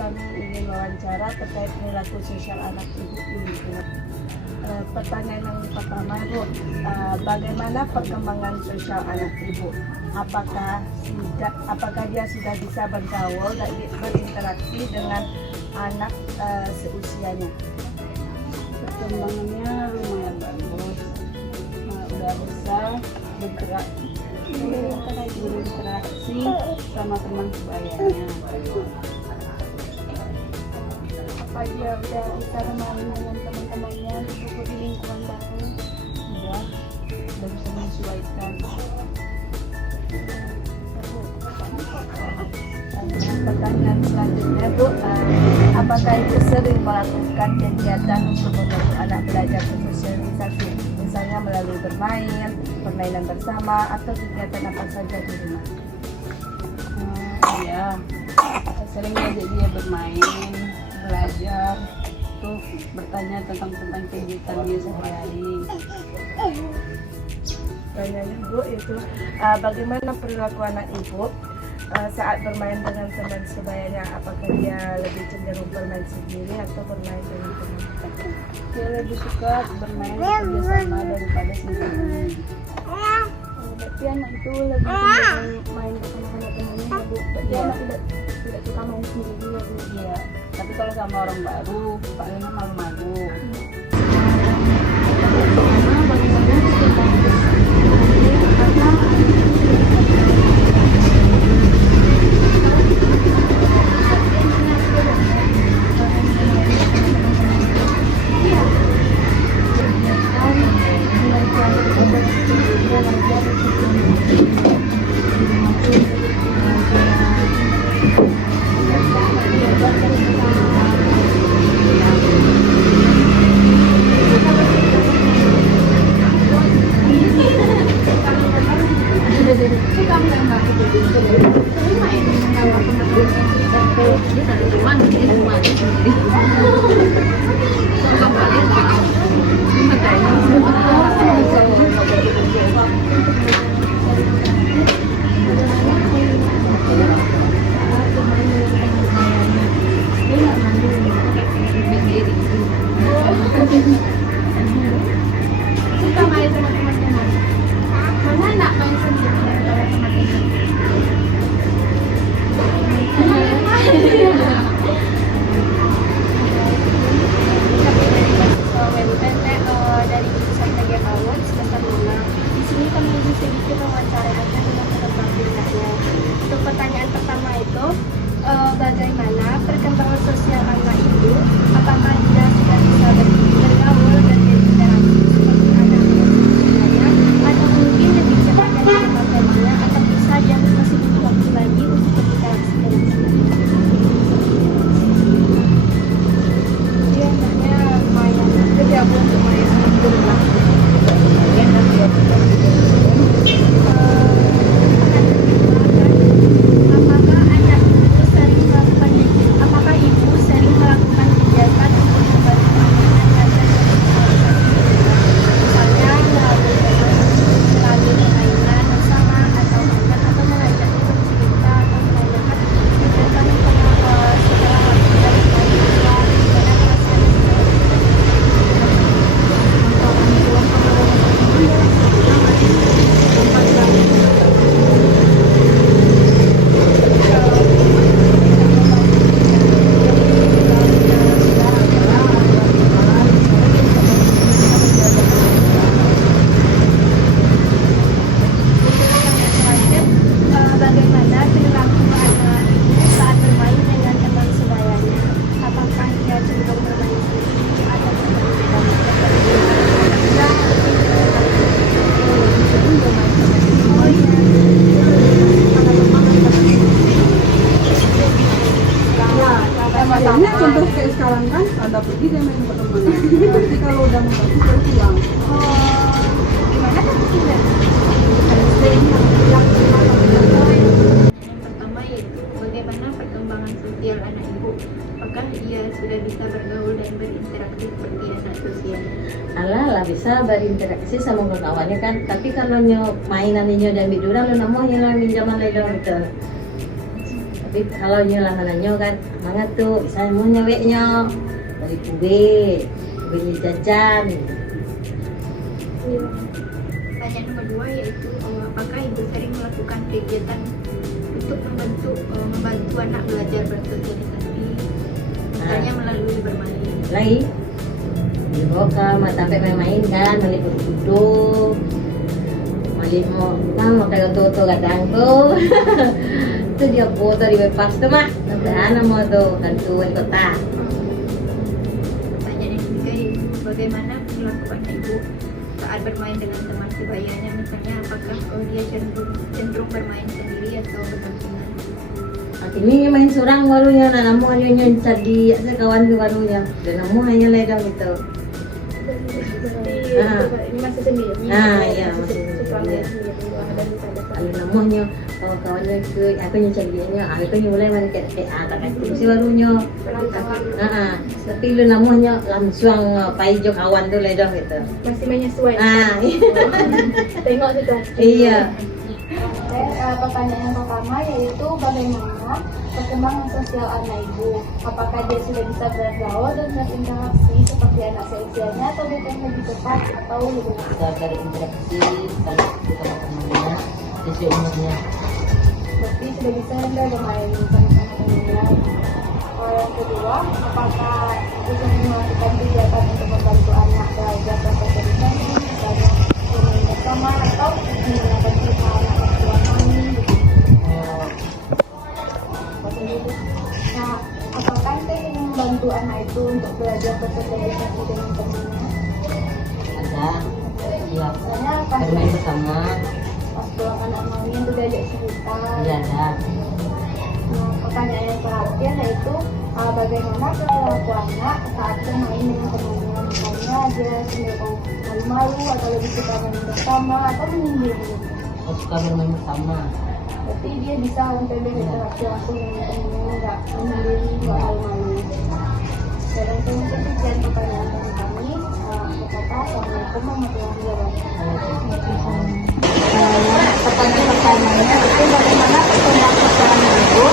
kami ingin wawancara terkait perilaku sosial anak ibu di lingkungan. Pertanyaan yang pertama, Bu, bagaimana perkembangan sosial anak ibu? Apakah dia sudah bisa bergaul dan berinteraksi dengan anak seusianya? Perkembangannya lumayan bagus, udah bisa berinteraksi sama teman sebayanya. Apa dia udah bisa bermain dengan teman-temannya di lingkungan baru? Udah bisa menyesuaikan. Pertanyaan selanjutnya, Bu, apakah ibu sering melakukan kegiatan untuk membantu anak belajar bersosialisasi, misalnya melalui bermain, permainan bersama, atau kegiatan apa saja di rumah? Iya, sering ngajak dia bermain, belajar, tuh bertanya tentang kegiatan dia sehari-hari. Pertanyaan Ibu itu, bagaimana perilaku anak ibu saat bermain dengan teman sebayanya? Apakah dia lebih cenderung bermain sendiri atau bermain dengan teman? Dia lebih suka bermain bersama daripada sendiri. Berarti anak itu lebih cenderung main bersama teman-temannya, ya, Bu. Berarti Iya. anak tidak suka main sendiri, ya, Bu. Iya, tapi kalau sama orang baru paling malu-malu. Bagaimana suka main sama teman-teman? Mana enak main sendiri daripada teman-teman? Dari jurusan Media Award semester 5. Di sini kami ingin sedikit mewawancara dengan teman-teman bidangnya. Untuk pertanyaan pertama itu, bagaimana perkembangan sosial anak itu? Apakah dia sudah bisa bergaul dan berinteraksi seperti anak seusianya, atau mungkin lebih cepat dari teman-temannya, atau bisa dia masih butuh waktu lagi untuk berinteraksi dengan teman-temannya? Dia hanya main, jadi aku untuk main di rumah. Apakah ibu sering melakukan kegiatan untuk membantu anak-anak belajar misalnya melalui permainan bersama atau mengajaknya bercerita atau menanyakan kegiatan setelah waktu dari mahasiswa gimana bagaimana perilaku anak ibu saat bermain dengan teman sebayanya? Apakah dia cenderung bermain sendiri atau Masalahnya contoh kayak sekarang kan ada pergi dia main sama teman. Nanti kalau udah mau bagus baru pulang. gimana kan sudah? Yang pertama yaitu bagaimana perkembangan sosial anak ibu. Apakah ia sudah bisa bergaul dan berinteraksi seperti anak sosial? Alah bisa berinteraksi sama kawannya kan, tapi kalau mainan nyo dan bidura lo namo yang minjaman lagi gitu. Tapi kalau nyo lahanan nyo kan, mana tuh, misalnya mau nyeweknya, beli kue jajan. Iya. Pertanyaan nomor 2 yaitu apakah ibu sering melakukan kegiatan untuk membantu anak belajar bersosialisasi, misalnya melalui bermain. Lagi, dibawa ke mata sampai main-main kan, balik duduk, balik mau kayak tuh kadang tuh. Itu dia foto di pas tuh mah, nanti mau tuh bantuin kota. Pertanyaan yang ketiga yaitu bagaimana perlakuan ibu saat bermain dengan teman sebayanya, misalnya apakah dia cenderung bermain sendiri atau berdampingan. Akhirnya main surang warunya, nah namu hanya jadi kawan di warunya, dan namu hanya ledang gitu. Ini masih sendiri. Nah, iya, masih Suaminya sendiri. sendiri. Ada di sana. Kalau namunya kawan-kawannya ke, aku nyari dia, aku mulai main kayak anak itu si warunya. Tapi lu namunya langsung paijo kawan tuh ledang gitu. Masih menyesuaikan. Ah, Tengok situasi. iya. Pertanyaan yang pertama yaitu bagaimana perkembangan sosial anak ibu? Apakah dia sudah bisa bergaul dan berinteraksi seperti anak seusianya atau dia lebih cepat atau lebih lambat? Kita dari interaksi kalau kita temannya sesuai umurnya. Berarti sudah bisa Anda bermain sama-sama temannya. Yang kedua, apakah ibu sering melakukan kegiatan untuk membantu anak belajar bersosialisasi, misalnya bermain bersama atau menggunakan cerita anak tua kami? Nah, apakah Anda ingin membantu anak itu untuk belajar bersosialisasi dengan temannya? Ada, iya. Misalnya pas Bermain bersama, pulang anak mami itu diajak cerita. iya ada. Nah, pertanyaan yang terakhir yaitu bagaimana perilaku anak saat bermain dengan temannya, misalnya dia cenderung malu-malu atau lebih suka main bersama atau menyendiri. Saya suka bermain bersama. Berarti dia bisa untuk berinteraksi langsung dengan temannya, nggak menyendiri, nggak malu-malu. Dan sekian pertanyaan dari kami. Assalamualaikum warahmatullahi wabarakatuh. Pertanyaan pertamanya itu bagaimana perkembangan sosial ibu